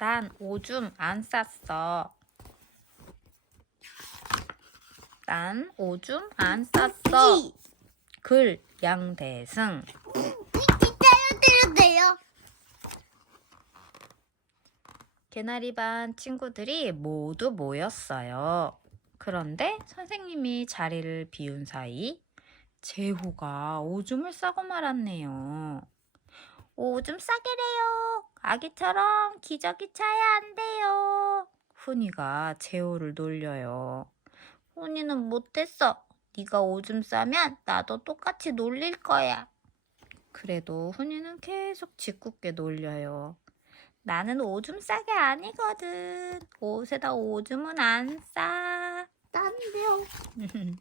난 오줌 안 쌌어. 난 오줌 안 쌌어. 이. 글 양대승. 진짜요, 때려대요. 개나리 반 친구들이 모두 모였어요. 그런데 선생님이 자리를 비운 사이 재호가 오줌을 싸고 말았네요. 오줌 싸게래요. 아기처럼 기저귀 차야 안 돼요. 훈이가 재호를 놀려요. 훈이는 못했어. 네가 오줌 싸면 나도 똑같이 놀릴 거야. 그래도 훈이는 계속 짓궂게 놀려요. 나는 오줌 싸게 아니거든. 옷에다 오줌은 안 싸. 난데요.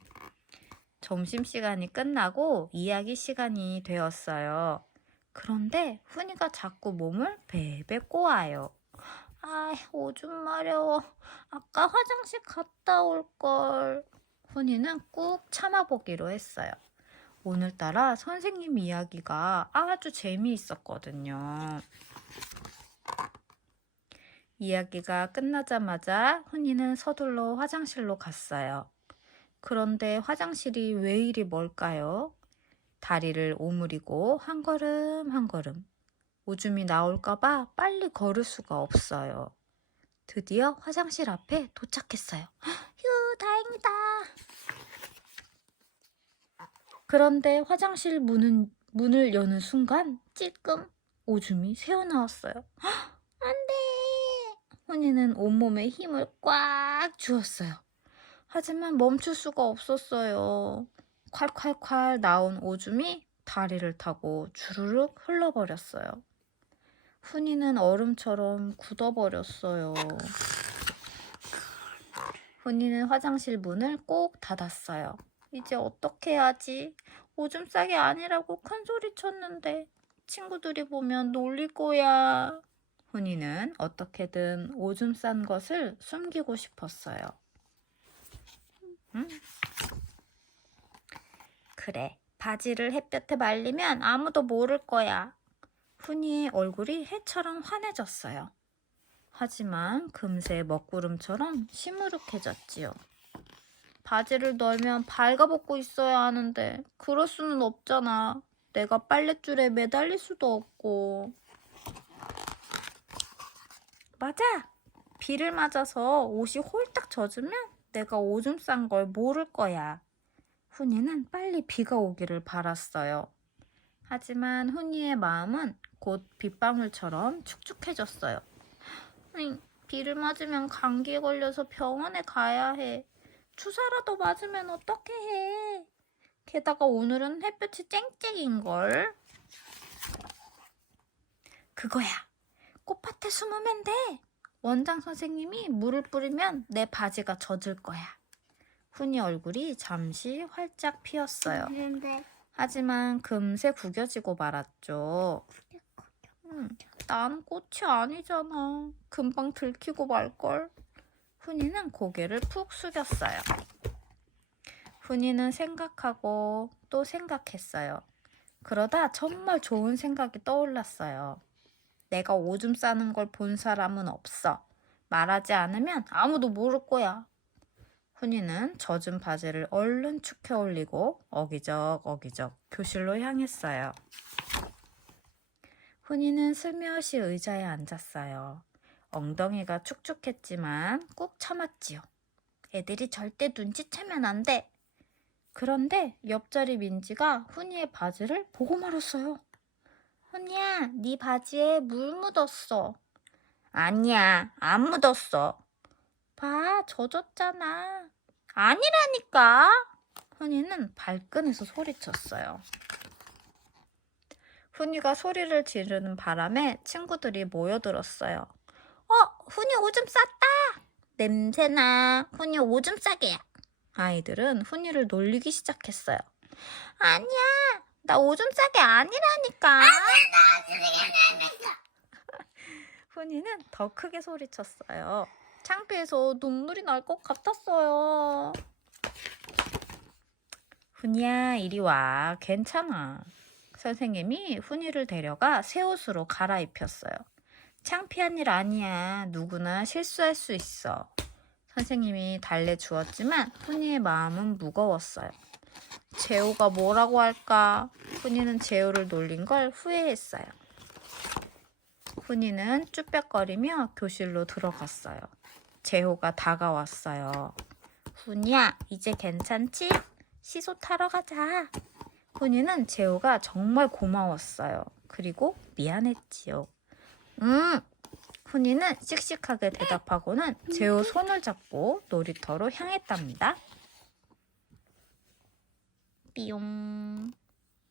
점심시간이 끝나고 이야기 시간이 되었어요. 그런데 훈이가 자꾸 몸을 베베 꼬아요. 아, 오줌 마려워. 아까 화장실 갔다 올걸. 훈이는 꾹 참아보기로 했어요. 오늘따라 선생님 이야기가 아주 재미있었거든요. 이야기가 끝나자마자 훈이는 서둘러 화장실로 갔어요. 그런데 화장실이 왜 이리 멀까요? 다리를 오므리고 한 걸음 한 걸음 오줌이 나올까봐 빨리 걸을 수가 없어요. 드디어 화장실 앞에 도착했어요. 휴, 다행이다. 그런데 화장실 문은, 문을 여는 순간 찔끔 오줌이 새어나왔어요. 안 돼! 훈이는 온몸에 힘을 꽉 주었어요. 하지만 멈출 수가 없었어요. 콸콸콸 나온 오줌이 다리를 타고 주르륵 흘러버렸어요. 훈이는 얼음처럼 굳어버렸어요. 훈이는 화장실 문을 꼭 닫았어요. 이제 어떻게 해야지? 오줌 싸게 아니라고 큰 소리 쳤는데 친구들이 보면 놀릴 거야. 훈이는 어떻게든 오줌 싼 것을 숨기고 싶었어요. 그래, 바지를 햇볕에 말리면 아무도 모를 거야. 훈이의 얼굴이 해처럼 환해졌어요. 하지만 금세 먹구름처럼 시무룩해졌지요. 바지를 널면 발가벗고 있어야 하는데 그럴 수는 없잖아. 내가 빨랫줄에 매달릴 수도 없고. 맞아. 비를 맞아서 옷이 홀딱 젖으면 내가 오줌 싼 걸 모를 거야. 훈이는 빨리 비가 오기를 바랐어요. 하지만 훈이의 마음은 곧 빗방울처럼 축축해졌어요. 비를 맞으면 감기에 걸려서 병원에 가야 해. 주사라도 맞으면 어떻게 해? 게다가 오늘은 햇볕이 쨍쨍인걸. 그거야. 꽃밭에 숨으면 돼. 원장 선생님이 물을 뿌리면 내 바지가 젖을 거야. 훈이 얼굴이 잠시 활짝 피었어요. 근데 하지만 금세 구겨지고 말았죠. 음, 난 꽃이 아니잖아. 금방 들키고 말걸. 훈이는 고개를 푹 숙였어요. 훈이는 생각하고 또 생각했어요. 그러다 정말 좋은 생각이 떠올랐어요. 내가 오줌 싸는 걸 본 사람은 없어. 말하지 않으면 아무도 모를 거야. 훈이는 젖은 바지를 얼른 축혀 올리고 어기적 어기적 교실로 향했어요. 훈이는 슬며시 의자에 앉았어요. 엉덩이가 축축했지만 꾹 참았지요. 애들이 절대 눈치채면 안 돼. 그런데 옆자리 민지가 훈이의 바지를 보고 말았어요. 훈이야, 네 바지에 물 묻었어. 아니야, 안 묻었어. 봐, 젖었잖아. 아니라니까. 훈이는 발끈해서 소리쳤어요. 훈이가 소리를 지르는 바람에 친구들이 모여들었어요. 어, 훈이 오줌 쌌다. 냄새나. 훈이 오줌 싸게야. 아이들은 훈이를 놀리기 시작했어요. 아니야, 나 오줌 싸게 아니라니까. 훈이는 더 크게 소리쳤어요. 창피해서 눈물이 날 것 같았어요. 훈이야, 이리 와. 괜찮아. 선생님이 훈이를 데려가 새 옷으로 갈아입혔어요. 창피한 일 아니야. 누구나 실수할 수 있어. 선생님이 달래 주었지만 훈이의 마음은 무거웠어요. 재호가 뭐라고 할까? 훈이는 재호를 놀린 걸 후회했어요. 훈이는 쭈뼛거리며 교실로 들어갔어요. 재호가 다가왔어요. 훈이야, 이제 괜찮지? 시소 타러 가자. 훈이는 재호가 정말 고마웠어요. 그리고 미안했지요. 음, 훈이는 씩씩하게 대답하고는 재호 손을 잡고 놀이터로 향했답니다. 삐용.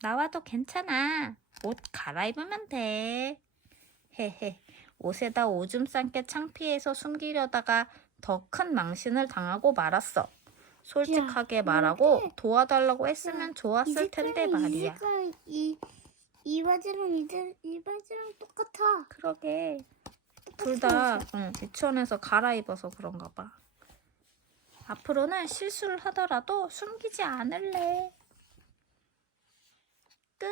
나와도 괜찮아. 옷 갈아입으면 돼. 헤헤. 옷에다 오줌 싼게 창피해서 숨기려다가 더 큰 망신을 당하고 말았어. 솔직하게 야, 말하고 근데, 도와달라고 했으면 야, 좋았을 텐데 말이야. 이, 이 바지랑 이이 바지랑 똑같아. 그러게. 둘 다 응, 유치원에서 갈아입어서 그런가 봐. 앞으로는 실수를 하더라도 숨기지 않을래. 끝.